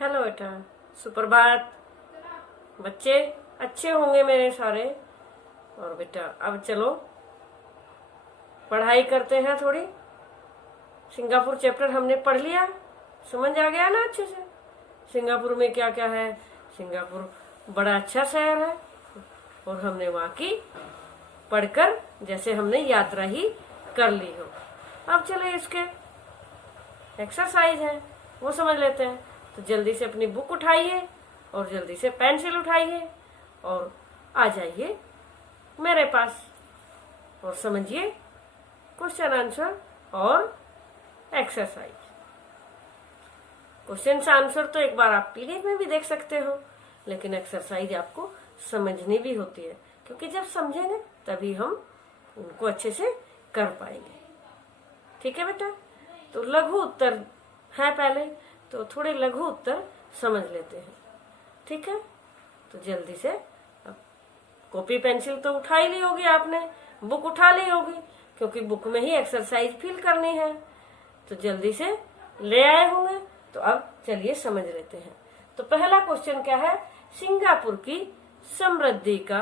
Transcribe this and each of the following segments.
Hello बेटा, सुप्रभात। बच्चे अच्छे होंगे मेरे सारे। और बेटा अब चलो पढ़ाई करते हैं थोड़ी। सिंगापुर चैप्टर हमने पढ़ लिया, समझ आ गया ना अच्छे से। सिंगापुर में क्या क्या है। सिंगापुर बड़ा अच्छा शहर है और हमने वहाँ की पढ़कर जैसे हमने यात्रा ही कर ली हो। अब चले इसके एक्सरसाइज है वो समझ लेते हैं। तो जल्दी से अपनी बुक उठाइए और जल्दी से पेंसिल उठाइए और आ जाइए मेरे पास और समझिए क्वेश्चन आंसर और एक्सरसाइज। क्वेश्चन आंसर तो एक बार आप पीडीएफ में भी देख सकते हो, लेकिन एक्सरसाइज आपको समझनी भी होती है, क्योंकि जब समझेंगे तभी हम उनको अच्छे से कर पाएंगे। ठीक है बेटा, तो लघु उत्तर है पहले, तो थोड़े लघु उत्तर समझ लेते हैं। ठीक है, तो जल्दी से अब कॉपी पेंसिल तो उठा ही ली होगी आपने, बुक उठा ली होगी, क्योंकि बुक में ही एक्सरसाइज फिल करनी है। तो जल्दी से ले आए होंगे। तो अब चलिए समझ लेते हैं। तो पहला क्वेश्चन क्या है, सिंगापुर की समृद्धि का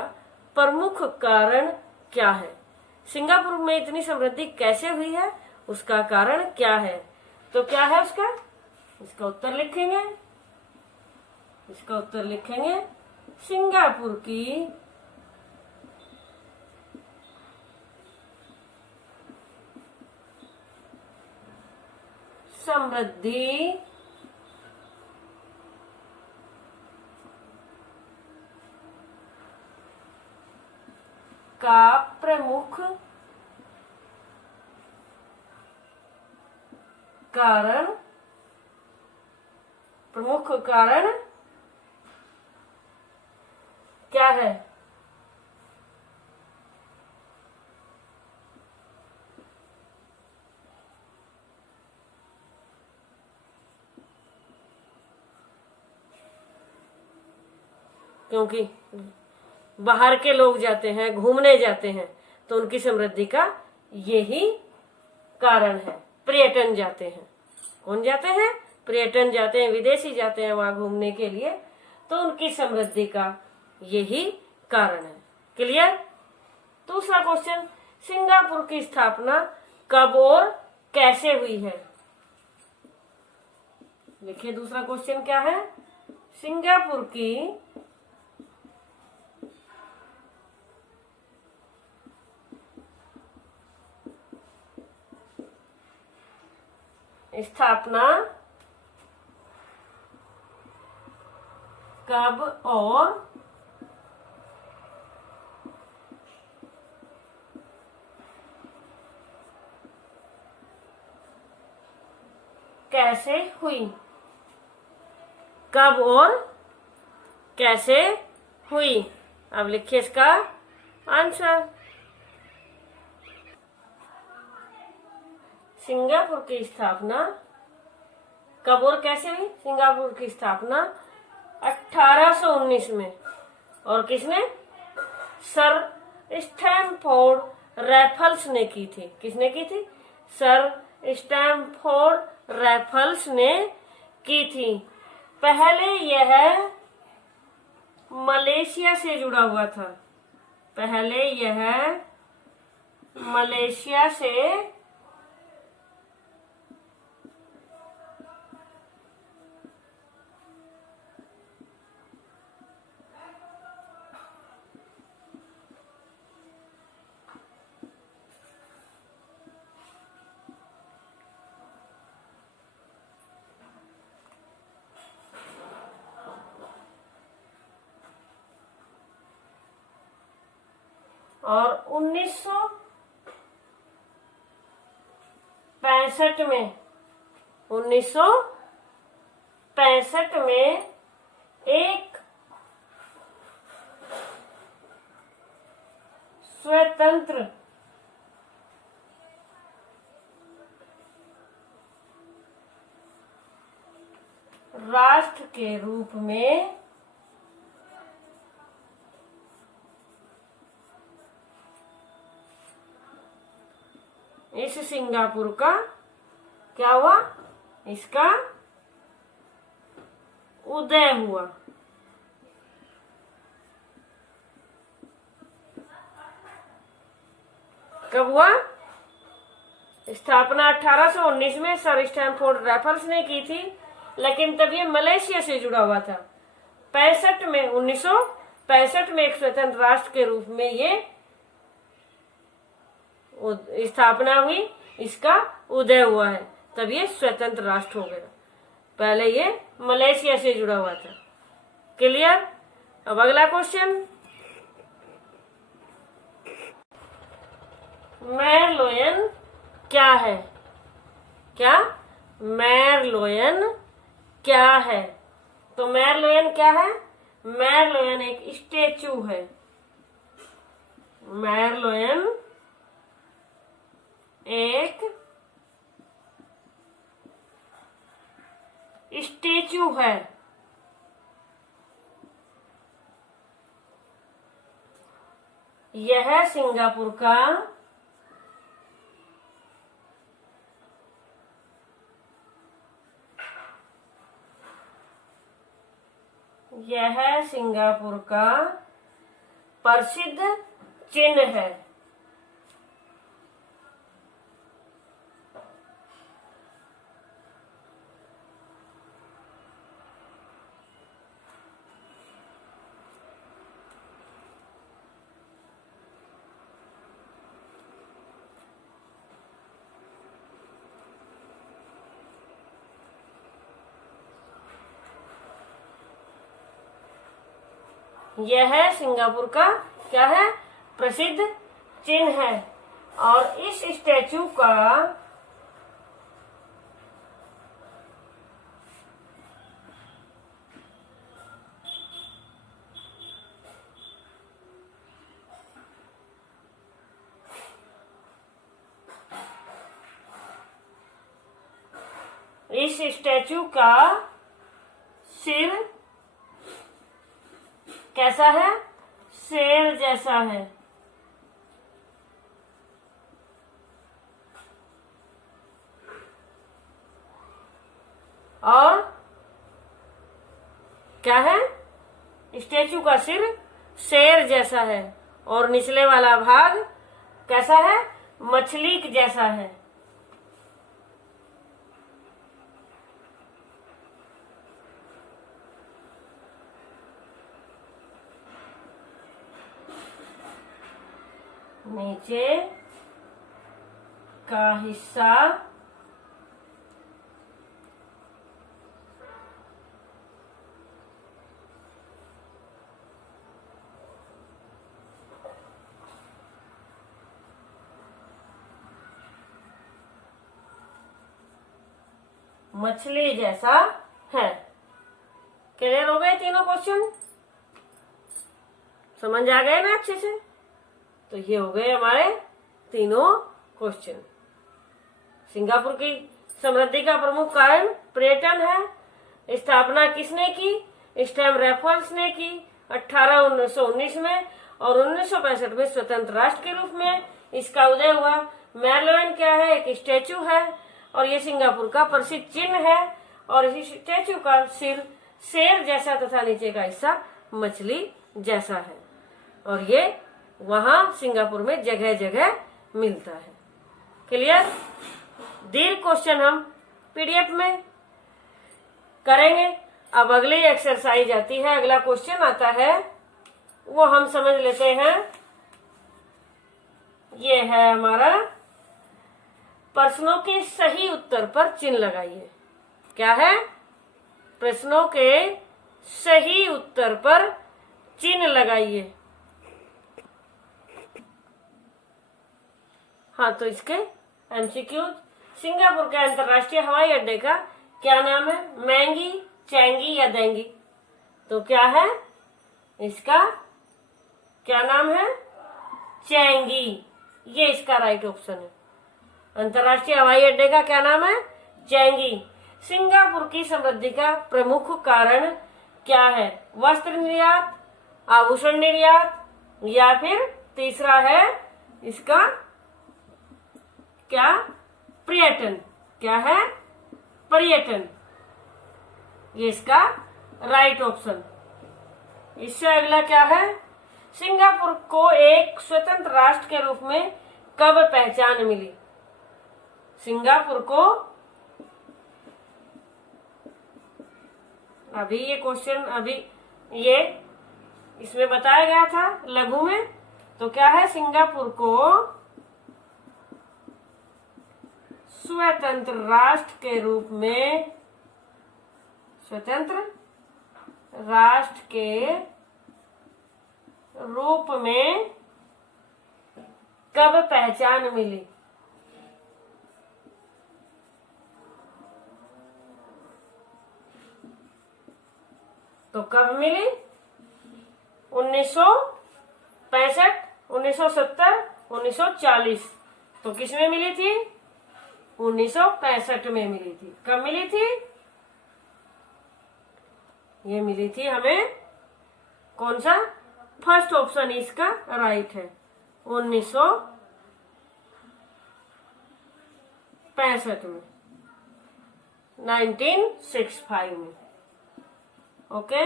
प्रमुख कारण क्या है। सिंगापुर में इतनी समृद्धि कैसे हुई है, उसका कारण क्या है। तो क्या है उसका, इसका उत्तर लिखेंगे। इसका उत्तर लिखेंगे सिंगापुर की समृद्धि का प्रमुख कारण क्या है। क्योंकि बाहर के लोग जाते हैं, घूमने जाते हैं, तो उनकी समृद्धि का यही कारण है। पर्यटन जाते हैं, कौन जाते हैं, पर्यटन जाते हैं, विदेशी जाते हैं वहां घूमने के लिए, तो उनकी समृद्धि का यही कारण है। क्लियर। दूसरा क्वेश्चन, सिंगापुर की स्थापना कब और कैसे हुई है। देखिए दूसरा क्वेश्चन क्या है, सिंगापुर की स्थापना कब और कैसे हुई। कब और कैसे हुई। अब लिखिए इसका आंसर। सिंगापुर की स्थापना कब और कैसे हुई। सिंगापुर की स्थापना 1819 में। और किसने, सर स्टैमफोर्ड रैफल्स ने की थी। किसने की थी, सर स्टैमफोर्ड रैफल्स ने की थी। पहले यह मलेशिया से जुड़ा हुआ था। पहले यह मलेशिया से और 1965 में 1965 में एक स्वतंत्र राष्ट्र के रूप में इस सिंगापुर का क्या हुआ, इसका उदय हुआ। कब हुआ? स्थापना 1819 में सर स्टैनफोर्ड रैफल्स ने की थी, लेकिन तब ये मलेशिया से जुड़ा हुआ था। 1965 में एक स्वतंत्र राष्ट्र के रूप में ये स्थापना हुई, इसका उदय हुआ है, तब ये स्वतंत्र राष्ट्र हो गया। पहले ये मलेशिया से जुड़ा हुआ था। क्लियर? अब अगला क्वेश्चन, मैरलोयन क्या है? क्या? मैरलोयन क्या है? तो मैरलोयन क्या है? मैरलोयन एक स्टेचू है। मैरलोयन एक स्टेचू है। यह सिंगापुर का प्रसिद्ध चिन्ह है। यह सिंगापुर का क्या है? प्रसिद्ध चिन्ह है। और इस स्टैचू का सिर कैसा है? शेर जैसा है। और क्या है? स्टैचू का सिर शेर जैसा है और निचले वाला भाग कैसा है? मछली जैसा है। नीचे का हिस्सा मछली जैसा है। क्लियर हो गए तीनों क्वेश्चन? समझ आ गए ना अच्छे से? तो ये हो गए हमारे तीनों क्वेश्चन। सिंगापुर की समृद्धि का प्रमुख कारण पर्यटन है। स्थापना किसने की? स्टैम रैफल्स ने की 1919 में, और 1965 में स्वतंत्र राष्ट्र के रूप में इसका उदय हुआ। मैरलोयन क्या है? एक स्टैचू है और ये सिंगापुर का प्रसिद्ध चिन्ह है। और इस स्टैचू का सिर शेर जैसा तथा नीचे का हिस्सा मछली जैसा है। और ये वहां सिंगापुर में जगह जगह मिलता है। क्लियर? दीर्घ क्वेश्चन हम पीडीएफ में करेंगे। अब अगली एक्सरसाइज आती है, अगला क्वेश्चन आता है, वो हम समझ लेते हैं। ये है हमारा प्रश्नों के सही उत्तर पर चिन्ह लगाइए। क्या है? प्रश्नों के सही उत्तर पर चिन्ह लगाइए। हाँ, तो इसके एमसीक्यू, सिंगापुर के अंतर्राष्ट्रीय हवाई अड्डे का क्या नाम है? मैंगी, चैंगी या देंगी? तो क्या है इसका? क्या नाम है? चैंगी। ये इसका राइट ऑप्शन है। अंतर्राष्ट्रीय हवाई अड्डे का क्या नाम है? चैंगी। सिंगापुर की समृद्धि का प्रमुख कारण क्या है? वस्त्र निर्यात, आभूषण निर्यात, या फिर तीसरा है इसका क्या? पर्यटन। क्या है? पर्यटन। ये इसका राइट ऑप्शन। इससे अगला क्या है, सिंगापुर को एक स्वतंत्र राष्ट्र के रूप में कब पहचान मिली? सिंगापुर को, अभी ये क्वेश्चन अभी ये इसमें बताया गया था लघु में, तो क्या है, सिंगापुर को स्वतंत्र राष्ट्र के रूप में, स्वतंत्र राष्ट्र के रूप में कब पहचान मिली? तो कब मिली? 1965, 1970, 1940। तो किसमें मिली थी? 1965 में मिली थी। कब मिली थी? ये मिली थी हमें, कौन सा, फर्स्ट ऑप्शन इसका राइट है, 1965 में, 1965 में। ओके,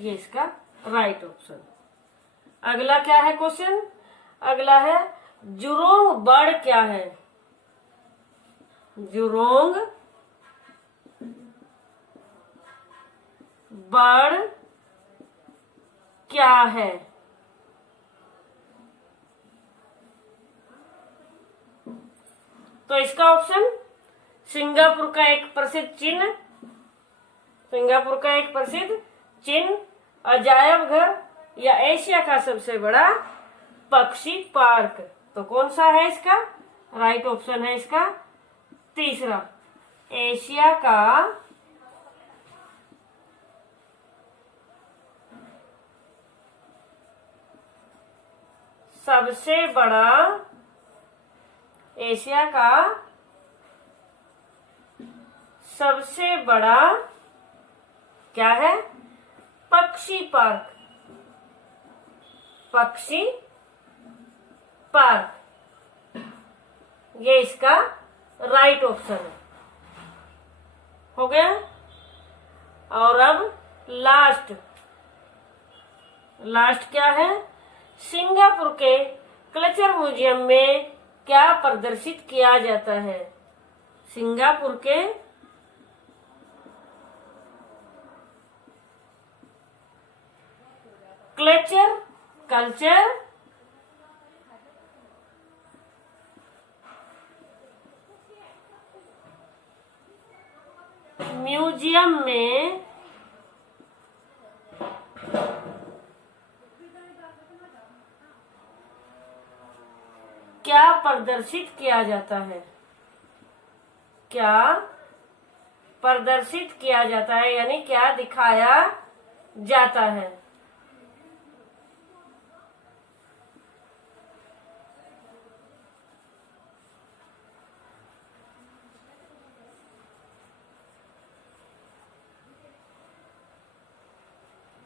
ये इसका राइट ऑप्शन। अगला क्या है क्वेश्चन? अगला है जुरोंग बर्ड क्या है? जुरोंग बर्ड क्या है? तो इसका ऑप्शन, सिंगापुर का एक प्रसिद्ध चिन्ह, सिंगापुर का एक प्रसिद्ध चिन्ह, अजायब घर, या एशिया का सबसे बड़ा पक्षी पार्क। तो कौन सा है इसका राइट ऑप्शन? है इसका तीसरा, एशिया का सबसे बड़ा, एशिया का सबसे बड़ा क्या है? पक्षी पार्क, पक्षी पार्क, ये इसका राइट ऑप्शन है। हो गया। और अब लास्ट क्या है? सिंगापुर के कल्चर म्यूजियम में क्या प्रदर्शित किया जाता है? सिंगापुर के कल्चर म्यूजियम में क्या प्रदर्शित किया जाता है? क्या प्रदर्शित किया जाता है, यानी क्या दिखाया जाता है?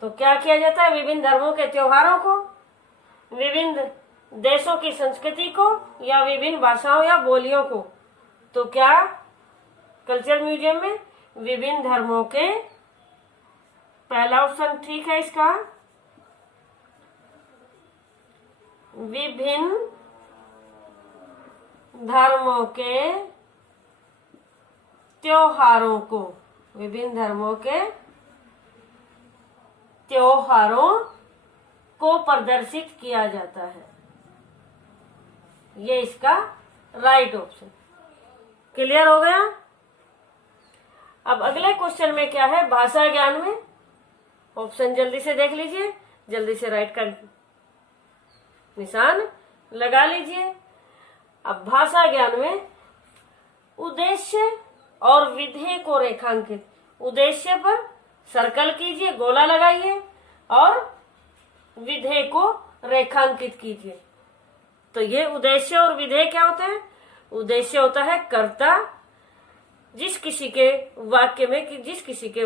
तो क्या किया जाता है? विभिन्न धर्मों के त्योहारों को, विभिन्न देशों की संस्कृति को, या विभिन्न भाषाओं या बोलियों को। तो क्या कल्चर म्यूजियम में विभिन्न धर्मों के, पहला ऑप्शन ठीक है इसका, विभिन्न धर्मों के त्योहारों को, विभिन्न धर्मों के त्योहारों को प्रदर्शित किया जाता है। ये इसका राइट ऑप्शन। क्लियर हो गया। अब अगले क्वेश्चन में क्या है, भाषा ज्ञान में ऑप्शन जल्दी से देख लीजिए, जल्दी से राइट का निशान लगा लीजिए। अब भाषा ज्ञान में उद्देश्य और विधेय को रेखांकित, उद्देश्य पर सर्कल कीजिए, गोला लगाइए, और विधेय को रेखांकित कीजिए। तो ये उद्देश्य और विधेय क्या होता है? उद्देश्य होता है कर्ता, जिस किसी के वाक्य में जिस किसी के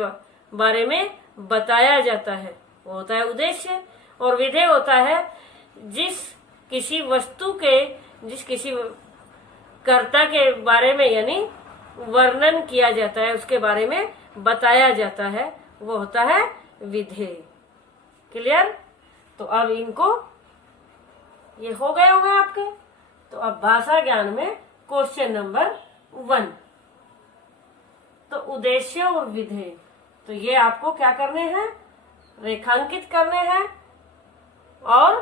बारे में बताया जाता है वो होता है उद्देश्य, और विधेय होता है जिस किसी वस्तु के, जिस किसी कर्ता के बारे में यानी वर्णन किया जाता है, उसके बारे में बताया जाता है, वो होता है विधेय। क्लियर? तो अब इनको ये हो गए होंगे आपके। तो अब भाषा ज्ञान में क्वेश्चन नंबर 1, तो उद्देश्य और विधेय, तो ये आपको क्या करने हैं, रेखांकित करने हैं और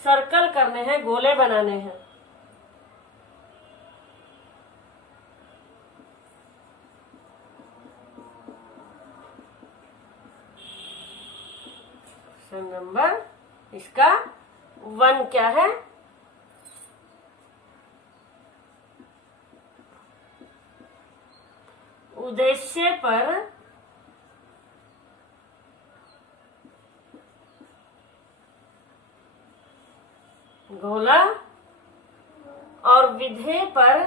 सर्कल करने हैं, गोले बनाने हैं। क्वेश्चन नंबर इसका 1 क्या है, उद्देश्य पर गोला और विधेय पर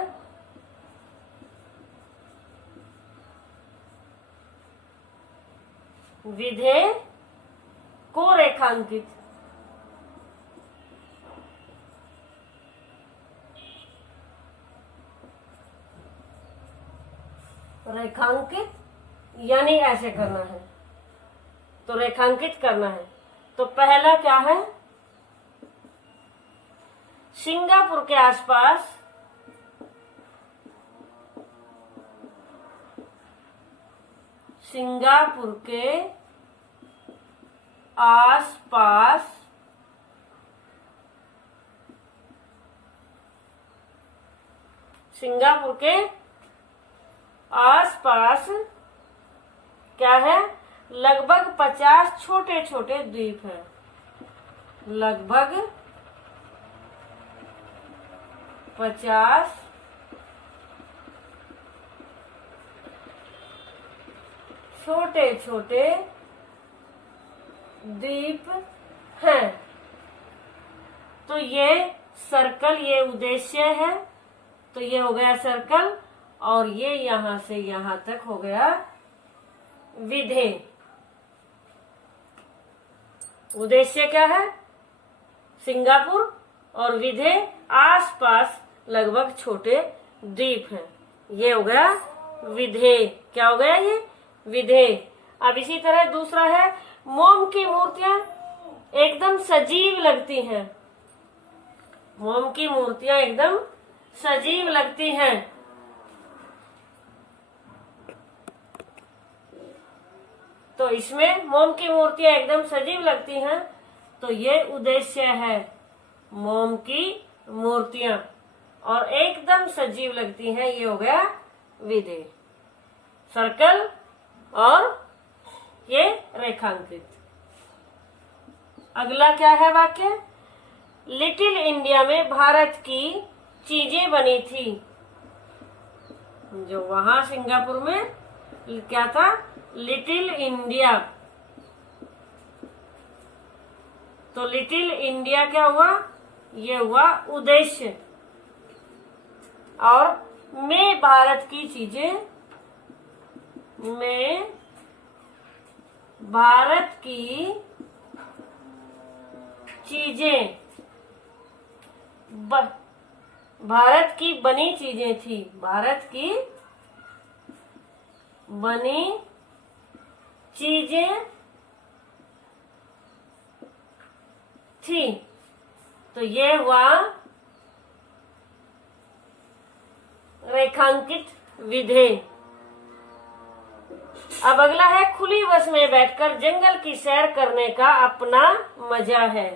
विधेय को रेखांकित। रेखांकित यानी ऐसे करना है, तो रेखांकित करना है। तो पहला क्या है, सिंगापुर के आसपास सिंगापुर के आसपास सिंगापुर के आसपास क्या है, लगभग 50 छोटे छोटे द्वीप हैं। लगभग 50 छोटे छोटे द्वीप हैं। तो ये सर्कल, ये उद्देश्य है, तो ये हो गया सर्कल, और ये यहां से यहां तक हो गया विधेय। उद्देश्य क्या है, सिंगापुर, और विधेय आसपास लगभग छोटे द्वीप हैं। ये हो गया विधेय। क्या हो गया ये, विधेय। अब इसी तरह दूसरा है, मोम की मूर्तियां एकदम सजीव लगती हैं। मोम की मूर्तियां एकदम सजीव लगती हैं। तो इसमें मोम की मूर्तियां एकदम सजीव लगती हैं, तो ये उद्देश्य है, मोम की मूर्तियां और एकदम सजीव लगती हैं, ये हो गया विधेय। सर्कल और ये रेखांकित। अगला क्या है वाक्य, लिटिल इंडिया में भारत की चीजें बनी थी। जो वहां सिंगापुर में क्या था, लिटिल इंडिया। तो लिटिल इंडिया क्या हुआ, ये हुआ उद्देश्य। और में भारत की चीजें, में भारत की चीजें, भारत की बनी चीजें थी। भारत की बनी चीजें थी। तो ये हुआ रेखांकित विधेय। अब अगला है, खुली बस में बैठकर जंगल की सैर करने का अपना मजा है।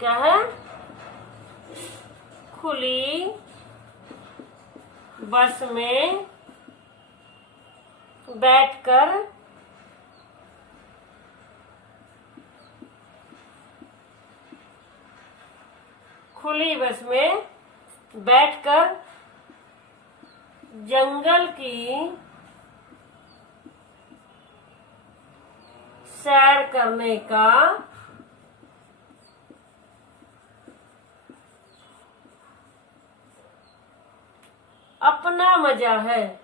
क्या है, खुली बस में बैठकर खुली बस में बैठकर जंगल की सैर करने का अपना मजा है।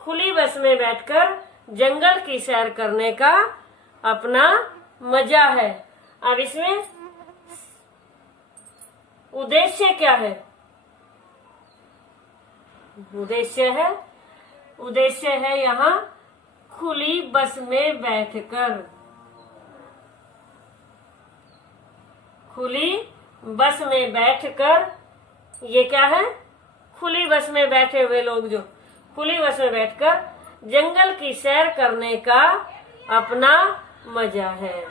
खुली बस में बैठकर जंगल की सैर करने का अपना मजा है। अब इसमें उद्देश्य क्या है? उद्देश्य है यहाँ खुली बस में बैठकर। खुली बस में बैठकर, ये क्या है? खुली बस में बैठे हुए लोग जो खुली बस में बैठकर जंगल की सैर करने का अपना मजा है।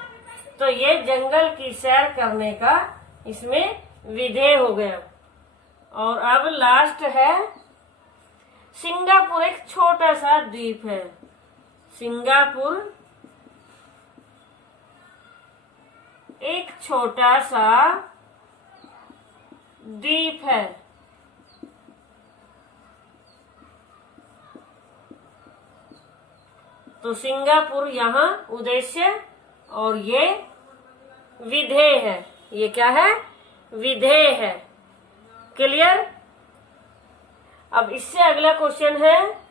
तो ये जंगल की सैर करने का इसमें विधेय हो गया। और अब लास्ट है, सिंगापुर एक छोटा सा द्वीप है। सिंगापुर एक छोटा सा द्वीप है। तो सिंगापुर यहाँ उद्देश्य और ये विधेय है। ये क्या है? विधेय है। क्लियर? अब इससे अगला क्वेश्चन है,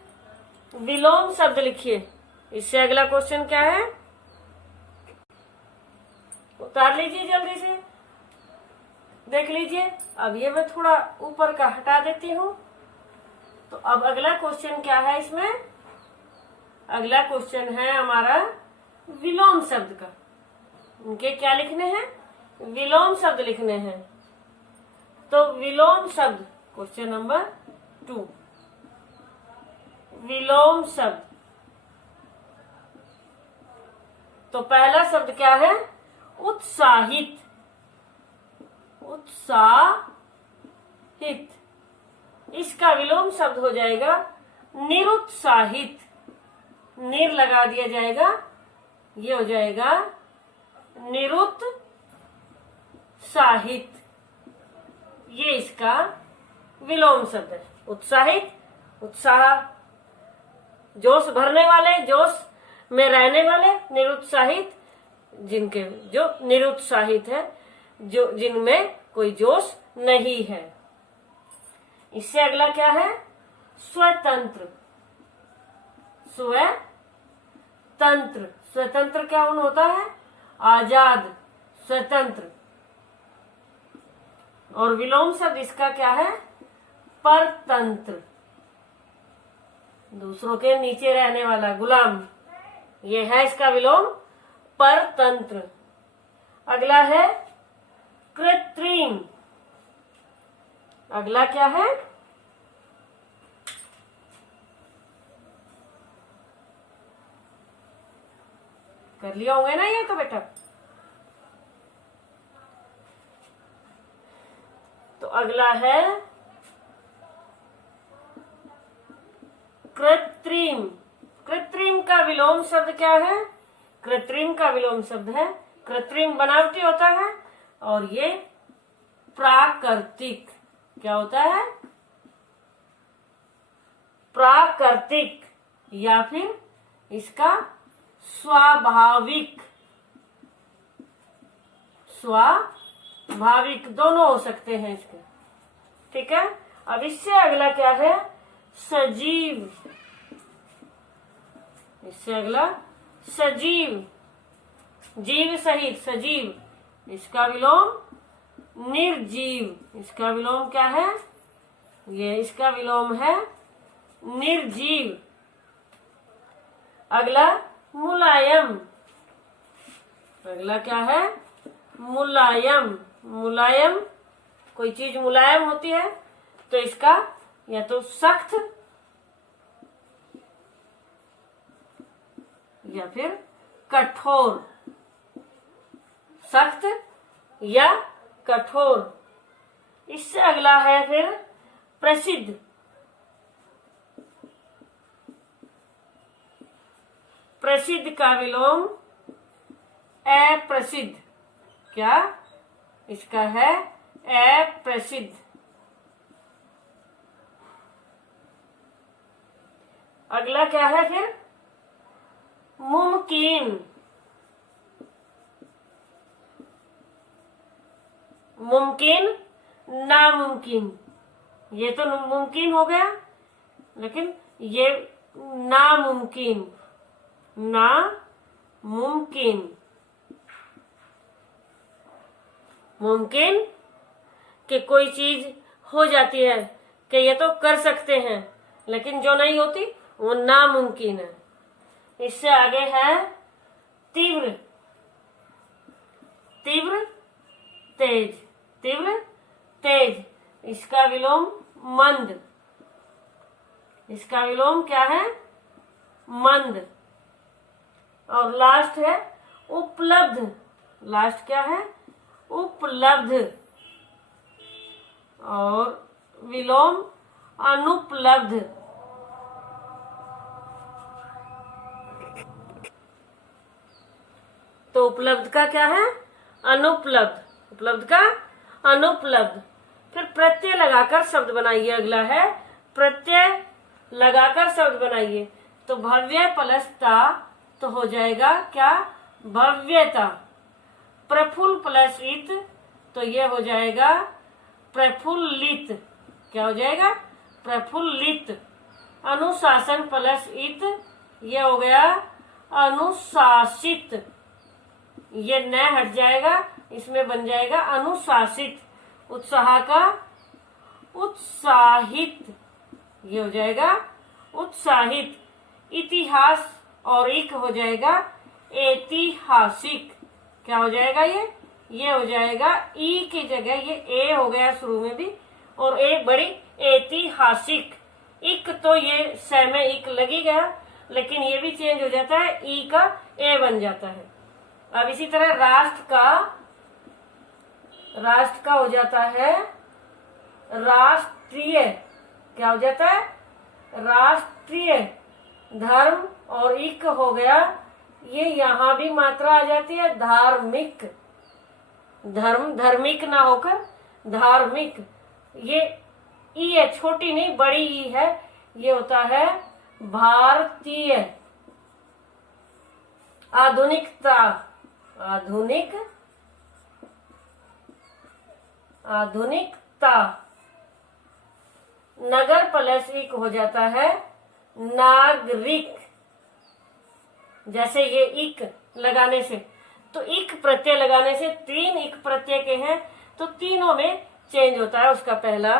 विलोम शब्द लिखिए। इससे अगला क्वेश्चन क्या है? उतार लीजिए जल्दी से, देख लीजिए। अब ये मैं थोड़ा ऊपर का हटा देती हूँ। तो अब अगला क्वेश्चन क्या है इसमें? अगला क्वेश्चन है हमारा विलोम शब्द का। उनके क्या लिखने हैं? विलोम शब्द लिखने हैं। तो विलोम शब्द क्वेश्चन नंबर 2, विलोम शब्द। तो पहला शब्द क्या है? उत्साहित। उत्साहित, इसका विलोम शब्द हो जाएगा निरुत्साहित। निर लगा दिया जाएगा, ये हो जाएगा निरुत्साहित। ये इसका विलोम शब्द है। उत्साहित, उत्साह, जोश भरने वाले, जोश में रहने वाले। निरुत्साहित, जिनके जो निरुत्साहित है, जो जिनमें कोई जोश नहीं है। इससे अगला क्या है? स्वतंत्र। स्वतंत्र, स्वतंत्र क्या होता है? आजाद, स्वतंत्र। और विलोम शब्द इसका क्या है? परतंत्र, दूसरों के नीचे रहने वाला, गुलाम। ये है इसका विलोम, परतंत्र। अगला है कृत्रिम। अगला क्या है? कर लिया होंगे ना ये तो बेटा। तो अगला है कृत्रिम। कृत्रिम का विलोम शब्द क्या है? कृत्रिम का विलोम शब्द है, कृत्रिम बनावटी होता है। और ये प्राकृतिक, क्या होता है? प्राकृतिक, या फिर इसका स्वाभाविक। स्वाभाविक दोनों हो सकते हैं इसके। ठीक है। अब इससे अगला क्या है? सजीव। इससे अगला सजीव, जीव सहित सजीव। इसका विलोम निर्जीव। इसका विलोम क्या है? ये इसका विलोम है निर्जीव। अगला मुलायम। अगला क्या है? मुलायम। मुलायम, कोई चीज मुलायम होती है तो इसका या तो सख्त या फिर कठोर। सख्त या कठोर। इससे अगला है फिर प्रसिद्ध। प्रसिद्ध का विलोम अप्रसिद्ध। क्या इसका है? अप्रसिद्ध। अगला क्या है फिर? मुमकिन। मुमकिन, नामुमकिन। ये तो मुमकिन हो गया, लेकिन ये नामुमकिन, नामुमकिन। मुमकिन कि कोई चीज हो जाती है कि ये तो कर सकते हैं, लेकिन जो नहीं होती वो नामुमकिन है। इससे आगे है तीव्र, तीव्र तेज, तीव्र तेज। इसका विलोम मंद, इसका विलोम क्या है? मंद। और लास्ट है उपलब्ध, लास्ट क्या है? उपलब्ध। और विलोम अनुपलब्ध। तो उपलब्ध का क्या है? अनुपलब्ध, उपलब्ध का अनुपलब्ध। फिर प्रत्यय लगाकर शब्द बनाइए। अगला है प्रत्यय लगाकर शब्द बनाइए। तो भव्य प्लस ता तो हो जाएगा क्या? भव्यता। प्रफुल्ल प्लस इत तो ये हो जाएगा प्रफुल्लित। क्या हो जाएगा? प्रफुल्लित। अनुशासन प्लस इत ये हो गया अनुशासित। ये न हट जाएगा, इसमें बन जाएगा अनुशासित। उत्साह का उत्साहित, ये हो जाएगा उत्साहित। इतिहास और इक हो जाएगा ऐतिहासिक। क्या हो जाएगा? ये हो जाएगा ई की जगह ये ए हो गया शुरू में भी, और ए बड़ी ऐतिहासिक। इक तो ये स में इक लगी गया, लेकिन ये भी चेंज हो जाता है, ई का ए बन जाता है। अब इसी तरह राष्ट्र का हो जाता है राष्ट्रीय। क्या हो जाता है? राष्ट्रीय। धर्म और इक हो गया, ये यहां भी मात्रा आ जाती है धार्मिक। धर्म धार्मिक ना होकर धार्मिक। ये ई है, छोटी नहीं बड़ी ई है, ये होता है भारतीय। आधुनिकता, आधुनिक, आधुनिकता। नगर प्लस इक हो जाता है नागरिक। जैसे ये इक लगाने से, तो इक प्रत्यय लगाने से तीन इक प्रत्यय के हैं, तो तीनों में चेंज होता है। उसका पहला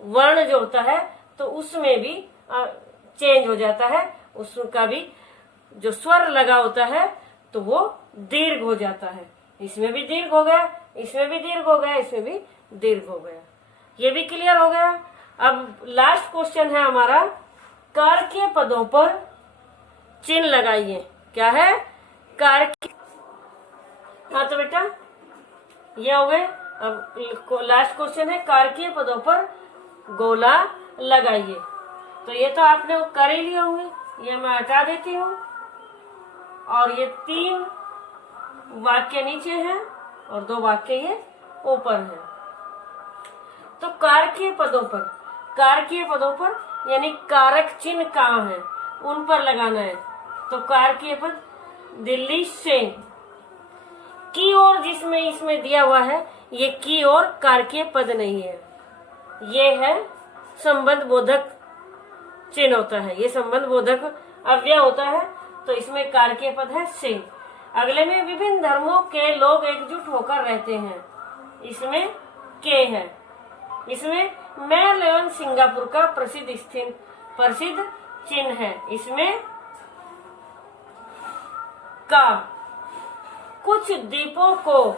वर्ण जो होता है तो उसमें भी चेंज हो जाता है, उसका भी जो स्वर लगा होता है तो वो दीर्घ हो जाता है। इसमें भी दीर्घ हो गया, इसमें भी दीर्घ हो गया, इसमें भी दीर्घ हो गया। ये भी क्लियर हो गया। अब लास्ट क्वेश्चन है हमारा, कारकीय पदों पर चिन्ह लगाइए। क्या है? कारकीय। हाँ तो बेटा ये हो गए। अब लास्ट क्वेश्चन है, कारकीय पदों पर गोला लगाइए। तो ये तो आपने कर ही लिए होंगे, ये मैं हटा देती हूँ। और ये 3 वाक्य नीचे हैं और 2 वाक्य ये ऊपर है। तो कारकीय पदों पर यानी कारक चिन्ह कहाँ है उन पर लगाना है। तो कारकीय पद दिल्ली से। की और जिसमें इसमें दिया हुआ है, ये की और कारकीय पद नहीं है, ये है संबंध बोधक चिन्ह होता है, ये संबंध बोधक अव्यय होता है। तो इसमें कारकीय पद है से। अगले में विभिन्न धर्मों के लोग एकजुट होकर रहते हैं, इसमें के है। इसमें मेलबर्न सिंगापुर का प्रसिद्ध चिन्ह है, इसमें का। कुछ द्वीपों को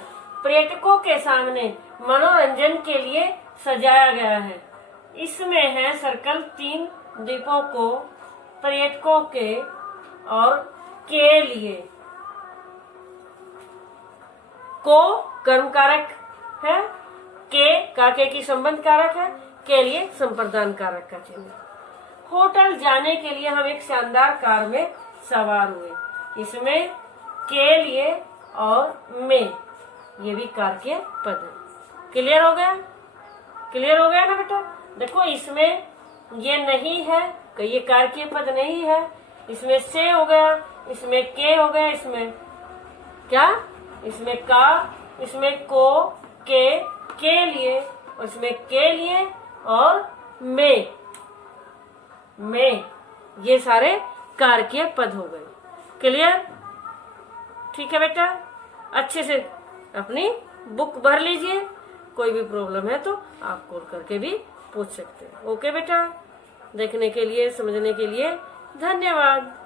पर्यटकों के सामने मनोरंजन के लिए सजाया गया है, इसमें है सर्कल। 3 द्वीपों को पर्यटकों के और के लिए। को कर्म कारक है, के की संबंध कारक है, के लिए संप्रदान कारक का चिन्ह। होटल जाने के लिए हम एक शानदार कार में सवार हुए, इसमें के लिए और में, ये भी कारकीय पद है। क्लियर हो गया? क्लियर हो गया ना बेटा? देखो इसमें ये नहीं है, ये कारकीय पद नहीं है, इसमें से हो गया, इसमें के हो गया, इसमें क्या, इसमें का, इसमें को, के, के लिए, उसमें के लिए और में ये सारे कारकीय पद हो गए। क्लियर? ठीक है बेटा, अच्छे से अपनी बुक भर लीजिए। कोई भी प्रॉब्लम है तो आप कॉल करके भी पूछ सकते हैं। ओके बेटा, देखने के लिए, समझने के लिए धन्यवाद।